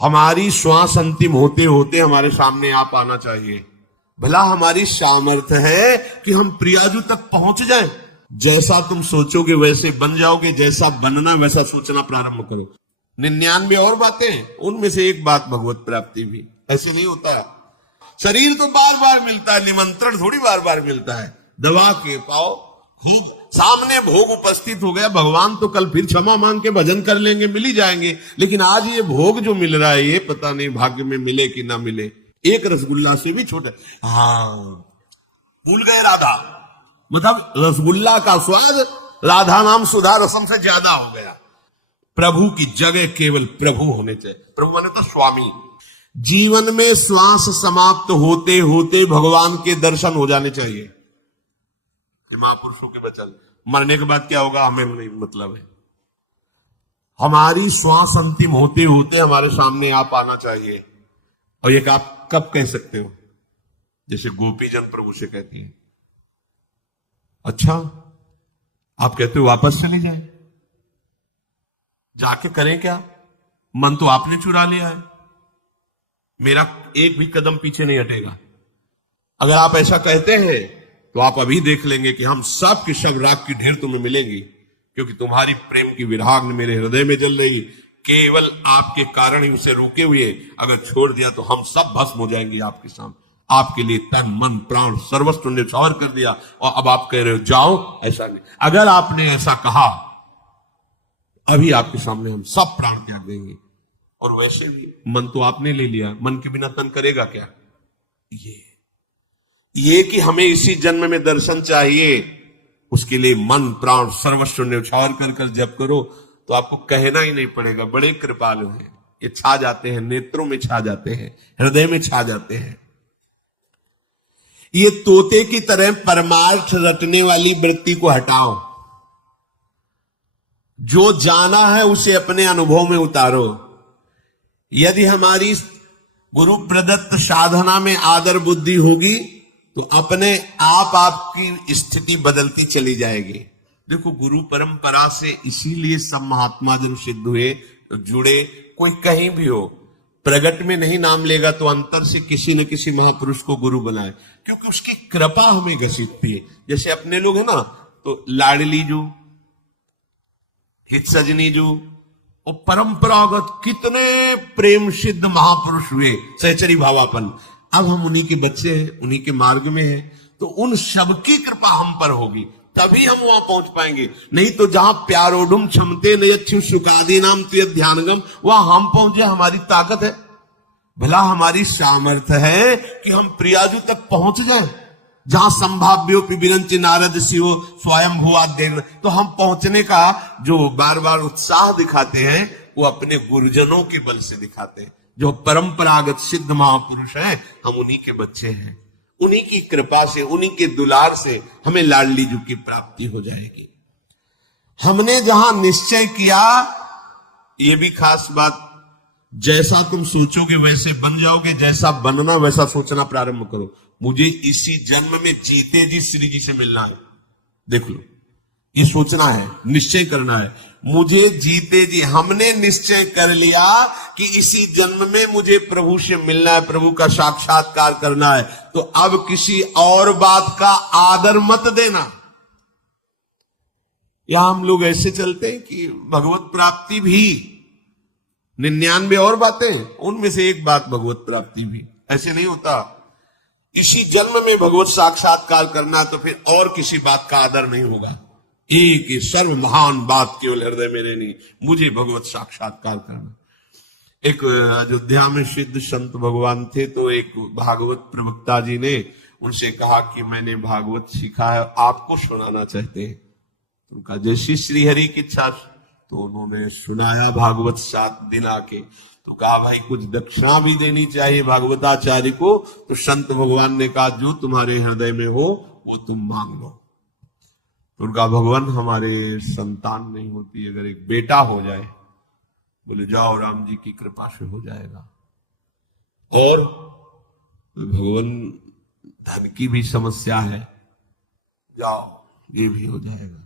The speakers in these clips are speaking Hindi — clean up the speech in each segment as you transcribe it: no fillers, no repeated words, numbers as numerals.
हमारी श्वास अंतिम होते होते हमारे सामने आप आना चाहिए। भला हमारी सामर्थ्य है कि हम प्रियाजू तक पहुंच जाएं। जैसा तुम सोचोगे वैसे बन जाओगे, जैसा बनना वैसा सोचना प्रारंभ करो। 99 और बातें, उनमें से एक बात भगवत प्राप्ति भी। ऐसे नहीं होता। शरीर तो बार बार मिलता है, निमंत्रण थोड़ी बार बार मिलता है। दबा के पाओ, सामने भोग उपस्थित हो गया। भगवान तो कल फिर क्षमा मांग के भजन कर लेंगे, मिल ही जाएंगे। लेकिन आज ये भोग जो मिल रहा है, ये पता नहीं भाग्य में मिले कि ना मिले। एक रसगुल्ला से भी छोटा। हाँ, भूल गए राधा, मतलब रसगुल्ला का स्वाद राधा नाम सुधा रसम से ज्यादा हो गया। प्रभु की जगह केवल प्रभु होने चाहिए। प्रभु माने तो स्वामी। जीवन में श्वास समाप्त होते होते भगवान के दर्शन हो जाने चाहिए। महापुरुषों के वचन, मरने के बाद क्या होगा हमें नहीं मतलब है। हमारी श्वास अंतिम होते होते हमारे सामने आप आना चाहिए। और ये आप कब कह सकते हो? जैसे गोपीजन प्रभु से कहती हैं, अच्छा आप कहते हो वापस चले जाए, जाके करें क्या? मन तो आपने चुरा लिया है, मेरा एक भी कदम पीछे नहीं हटेगा। अगर आप ऐसा कहते हैं तो आप अभी देख लेंगे कि हम सब की सब राख की ढेर तुम्हें मिलेगी, क्योंकि तुम्हारी प्रेम की विराग मेरे हृदय में जल रही। केवल आपके कारण ही उसे रोके हुए अगर छोड़ दिया तो हम सब भस्म हो जाएंगे आपके सामने। आपके लिए तन मन प्राण सर्वस्व न्यौछावर कर दिया और अब आप कह रहे हो जाओ। ऐसा नहीं। अगर आपने ऐसा कहा, अभी आपके सामने हम सब प्राण त्याग देंगे। और वैसे भी मन तो आपने ले लिया, मन के बिना तन करेगा क्या? ये कि हमें इसी जन्म में दर्शन चाहिए, उसके लिए मन प्राण सर्वस्व न्यौछावर कर कर जप करो तो आपको कहना ही नहीं पड़ेगा। बड़े कृपालु हैं, ये छा जाते हैं, नेत्रों में छा जाते हैं, हृदय में छा जाते हैं। ये तोते की तरह परमार्थ रटने वाली वृत्ति को हटाओ। जो जाना है उसे अपने अनुभव में उतारो। यदि हमारी गुरु प्रदत्त साधना में आदर बुद्धि होगी तो अपने आप आपकी स्थिति बदलती चली जाएगी। देखो, गुरु परंपरा से इसीलिए सब महात्मा जन सिद्ध हुए, जुड़े। कोई कहीं भी हो, प्रगट में नहीं नाम लेगा तो अंतर से किसी न किसी महापुरुष को गुरु बनाए, क्योंकि उसकी कृपा हमें घसीटती है। जैसे अपने लोग है ना, तो लाडली जू, हित सजनी जू और परंपरागत कितने प्रेम सिद्ध महापुरुष हुए, सहचरी भावापन। अब हम उन्हीं के बच्चे हैं, उन्हीं के मार्ग में हैं, तो उन सबकी कृपा हम पर होगी तभी हम वहां पहुंच पाएंगे। नहीं तो जहां प्यारोडुम क्षमते नयच्छु सुखादि नाम तुय ध्यानगम, वहां हम पहुंचे, हमारी ताकत है। भला हमारी सामर्थ्य है कि हम प्रियाजू तक पहुंच जाएं, जहां संभाव्योपि विरंच नारद शिव स्वयं भुवाद्य। तो हम पहुंचने का जो बार बार उत्साह दिखाते हैं वो अपने गुरुजनों के बल से दिखाते हैं। जो परंपरागत सिद्ध महापुरुष हैं, हम उन्हीं के बच्चे हैं। उन्हीं की कृपा से, उन्हीं के दुलार से हमें लाडली जू की प्राप्ति हो जाएगी। हमने जहां निश्चय किया, ये भी खास बात, जैसा तुम सोचोगे वैसे बन जाओगे, जैसा बनना वैसा सोचना प्रारंभ करो। मुझे इसी जन्म में जीते जी श्री जी से मिलना है। देख लो, ये सोचना है, निश्चय करना है। मुझे जीते जी, हमने निश्चय कर लिया कि इसी जन्म में मुझे प्रभु से मिलना है, प्रभु का साक्षात्कार करना है, तो अब किसी और बात का आदर मत देना। यहां हम लोग ऐसे चलते हैं कि भगवत प्राप्ति भी 99 और बातें, उनमें से एक बात भगवत प्राप्ति भी। ऐसे नहीं होता। इसी जन्म में भगवत साक्षात्कार करना, तो फिर और किसी बात का आदर नहीं होगा। एक सर्व महान बात केवल हृदय में रहनी, मुझे भगवत साक्षात्कार करना। एक अयोध्या में सिद्ध संत भगवान थे, तो एक भागवत प्रवक्ता जी ने उनसे कहा कि मैंने भागवत सीखा है, आपको सुनाना चाहते हैं। तो उनका जैसी श्रीहरि की इच्छा, तो उन्होंने सुनाया भागवत 7 दिन आके। तो कहा भाई कुछ दक्षिणा भी देनी चाहिए भागवताचार्य को। तो संत भगवान ने कहा जो तुम्हारे हृदय में हो वो तुम मांग लो। तो उनका भगवान, हमारे संतान नहीं होती, अगर एक बेटा हो जाए। बोले जाओ, राम जी की कृपा से हो जाएगा। और भगवान, धन की भी समस्या है, जाओ ये भी हो जाएगा।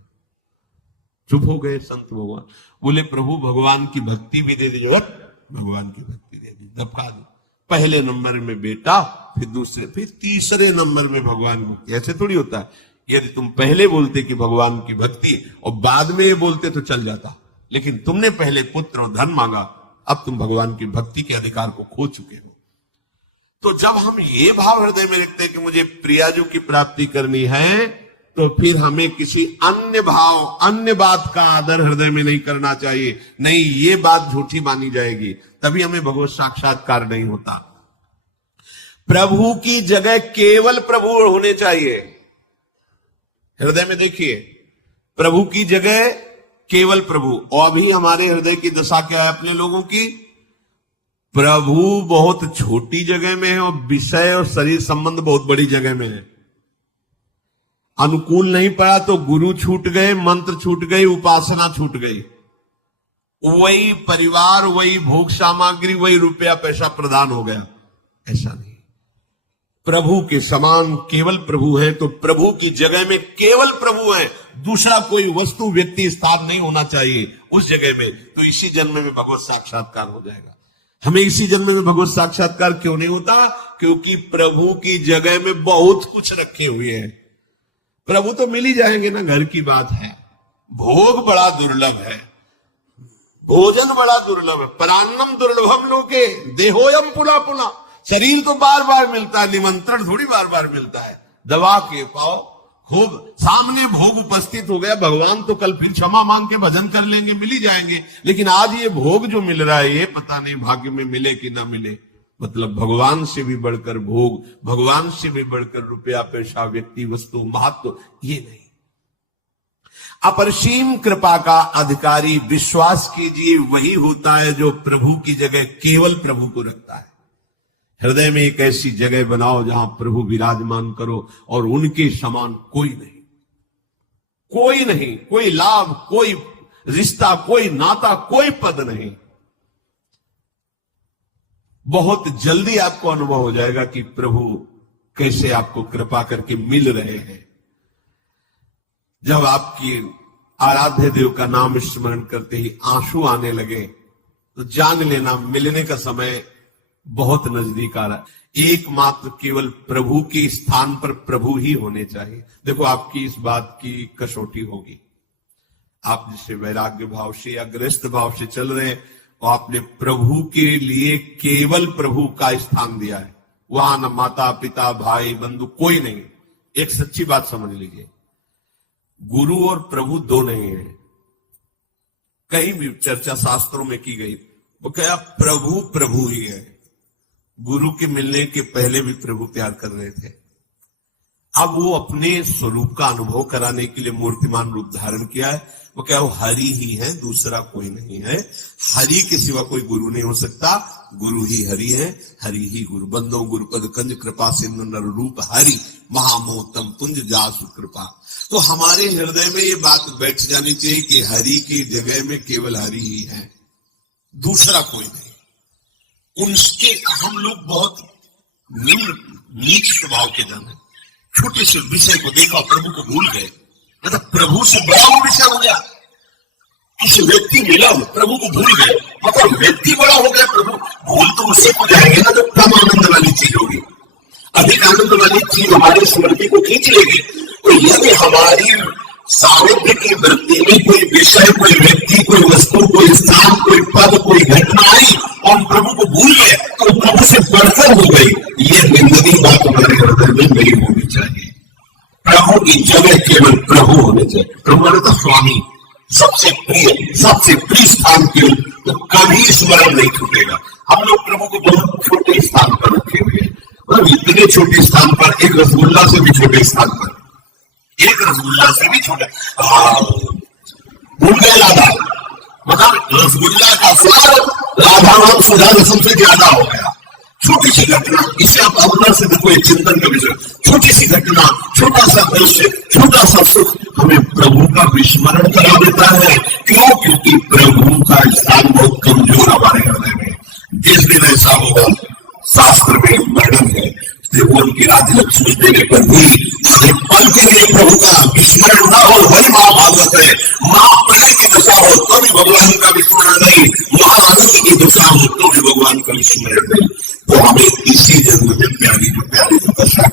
चुप हो गए संत भगवान। बोले प्रभु भगवान की भक्ति भी दे दीजिए। भगवान की भक्ति दे दफा दो। पहले नंबर में बेटा, फिर दूसरे, फिर तीसरे नंबर में भगवान भक्ति। ऐसे थोड़ी होता है। यदि तुम पहले बोलते कि भगवान की भक्ति और बाद में ये बोलते तो चल जाता, लेकिन तुमने पहले पुत्र और धन मांगा, अब तुम भगवान की भक्ति के अधिकार को खो चुके हो। तो जब हम ये भाव हृदय में रखते हैं कि मुझे प्रियाजू की प्राप्ति करनी है, तो फिर हमें किसी अन्य भाव, अन्य बात का आदर हृदय में नहीं करना चाहिए। नहीं, ये बात झूठी मानी जाएगी, तभी हमें भगवत साक्षात्कार नहीं होता। प्रभु की जगह केवल प्रभु होने चाहिए। हृदय में देखिए, प्रभु की जगह केवल प्रभु। और अभी हमारे हृदय की दशा क्या है अपने लोगों की? प्रभु बहुत छोटी जगह में है और विषय और शरीर संबंध बहुत बड़ी जगह में है। अनुकूल नहीं पड़ा तो गुरु छूट गए, मंत्र छूट गई, उपासना छूट गई। वही परिवार, वही भोग सामग्री, वही रुपया पैसा प्रदान हो गया। ऐसा नहीं, प्रभु के समान केवल प्रभु है, तो प्रभु की जगह में केवल प्रभु है। दूसरा कोई वस्तु, व्यक्ति, स्थान नहीं होना चाहिए उस जगह में। तो इसी जन्म में भगवत साक्षात्कार हो जाएगा। हमें इसी जन्म में भगवत साक्षात्कार क्यों नहीं होता? क्योंकि प्रभु की जगह में बहुत कुछ रखे हुए हैं। प्रभु तो मिल ही जाएंगे ना, घर की बात है। भोग बड़ा दुर्लभ है, भोजन बड़ा दुर्लभ है। परान्नम दुर्लभम लोके देहोयम पुला पुला। शरीर तो बार बार मिलता है, निमंत्रण थोड़ी बार बार मिलता है। दबा के पाओ, खूब सामने भोग उपस्थित हो गया, भगवान तो कल फिर क्षमा मांग के भजन कर लेंगे, मिल ही जाएंगे। लेकिन आज ये भोग जो मिल रहा है, ये पता नहीं भाग्य में मिले कि ना मिले। मतलब भगवान से भी बढ़कर भोग, भगवान से भी बढ़कर रुपया पैसा, व्यक्ति, वस्तु, महत्व, ये नहीं। अपरसीम कृपा का अधिकारी विश्वास कीजिए वही होता है जो प्रभु की जगह केवल प्रभु को रखता है। हृदय में एक ऐसी जगह बनाओ जहां प्रभु विराजमान करो, और उनके समान कोई नहीं, कोई नहीं, कोई लाभ, कोई रिश्ता, कोई नाता, कोई पद नहीं। बहुत जल्दी आपको अनुभव हो जाएगा कि प्रभु कैसे आपको कृपा करके मिल रहे हैं। जब आपकी आराध्य देव का नाम स्मरण करते ही आंसू आने लगे, तो जान लेना मिलने का समय बहुत नजदीक आ रहा है। एकमात्र केवल प्रभु के स्थान पर प्रभु ही होने चाहिए। देखो, आपकी इस बात की कसौटी होगी। आप जिसे वैराग्य भाव से या ग्रस्त भाव से चल रहे हैं, और आपने प्रभु के लिए केवल प्रभु का स्थान दिया है। वहां न माता पिता भाई बंधु कोई नहीं। एक सच्ची बात समझ लीजिए, गुरु और प्रभु दो नहीं है। कहीं भी चर्चा शास्त्रों में की गई, वो क्या प्रभु प्रभु ही है। गुरु के मिलने के पहले भी प्रभु प्यार कर रहे थे। अब वो अपने स्वरूप का अनुभव कराने के लिए मूर्तिमान रूप धारण किया है। वो क्या, वो हरि ही है, दूसरा कोई नहीं है। हरि के सिवा कोई गुरु नहीं हो सकता। गुरु ही हरि है, हरि ही गुरु। बंदो गुरुपद कंज कृपा सिंधु नर रूप हरि महामोहतम पुंज जासु कृपा। तो हमारे हृदय में ये बात बैठ जानी चाहिए कि हरि की जगह में केवल हरि ही है, दूसरा कोई नहीं। उनके हम लोग बहुत निम्न नीच स्वभाव के जन हैं। छोटे से विषय को देखा, प्रभु को भूल गए। मतलब प्रभु से बड़ा वो विषय हो गया, किसी व्यक्ति मिला, प्रभु को भूल गए। मतलब व्यक्ति बड़ा हो गया, प्रभु भूल तो उससे हो जाएंगे ना, तो कम आनंद वाली चीज होगी। अधिक आनंद वाली चीज हमारी स्मृति को खींच लेगी। तो यदि हमारी सानिध्य की वृत्ति में कोई विषय, कोई व्यक्ति, कोई वस्तु, कोई स्थान, कोई पद, कोई घटना आई और हम प्रभु को भूल गए, तो प्रभु से बढ़कर हो गई। ये निंदनीय बात हमारे हृदय में नहीं होनी चाहिए। प्रभु की जगह केवल प्रभु होने चाहिए। प्रभु माने तो स्वामी, सबसे प्रिय स्थान केवल, तो कभी स्मरण नहीं छूटेगा। हम लोग प्रभु को बहुत छोटे स्थान पर रखे हुए हैं, और इतने छोटे स्थान पर, एक रसगुल्ला से भी छोटे स्थान पर, एक रसगुल्ला से भी छोटा। भूल गए राधा, मतलब रसगुल्ला का स्वाद राधा नाम सुधा रसम से ज्यादा हो गया। छोटी सी घटना, इसे आप अपना से देखो, एक चिंतन का विषय। छोटी सी घटना, छोटा सा दृश्य, छोटा सा सुख हमें प्रभु का विस्मरण करा देता है। क्यों? क्योंकि प्रभु का स्थान बहुत कमजोर हमारे हृदय में। जिस दिन ऐसा होगा, शास्त्र में वर्णन है, त्रिभुवन की राज्य लक्ष्मी देने पर भी पल के लिए प्रभु का विस्मरण न हो, वही महाभागवत है। महाप्रलय की दशा हो तो भी भगवान का विस्मरण नहीं, महाआनंद की दशा हो तो भी भगवान का विस्मरण नहीं। तो हमें इसी जन्म में प्यारी जो दशा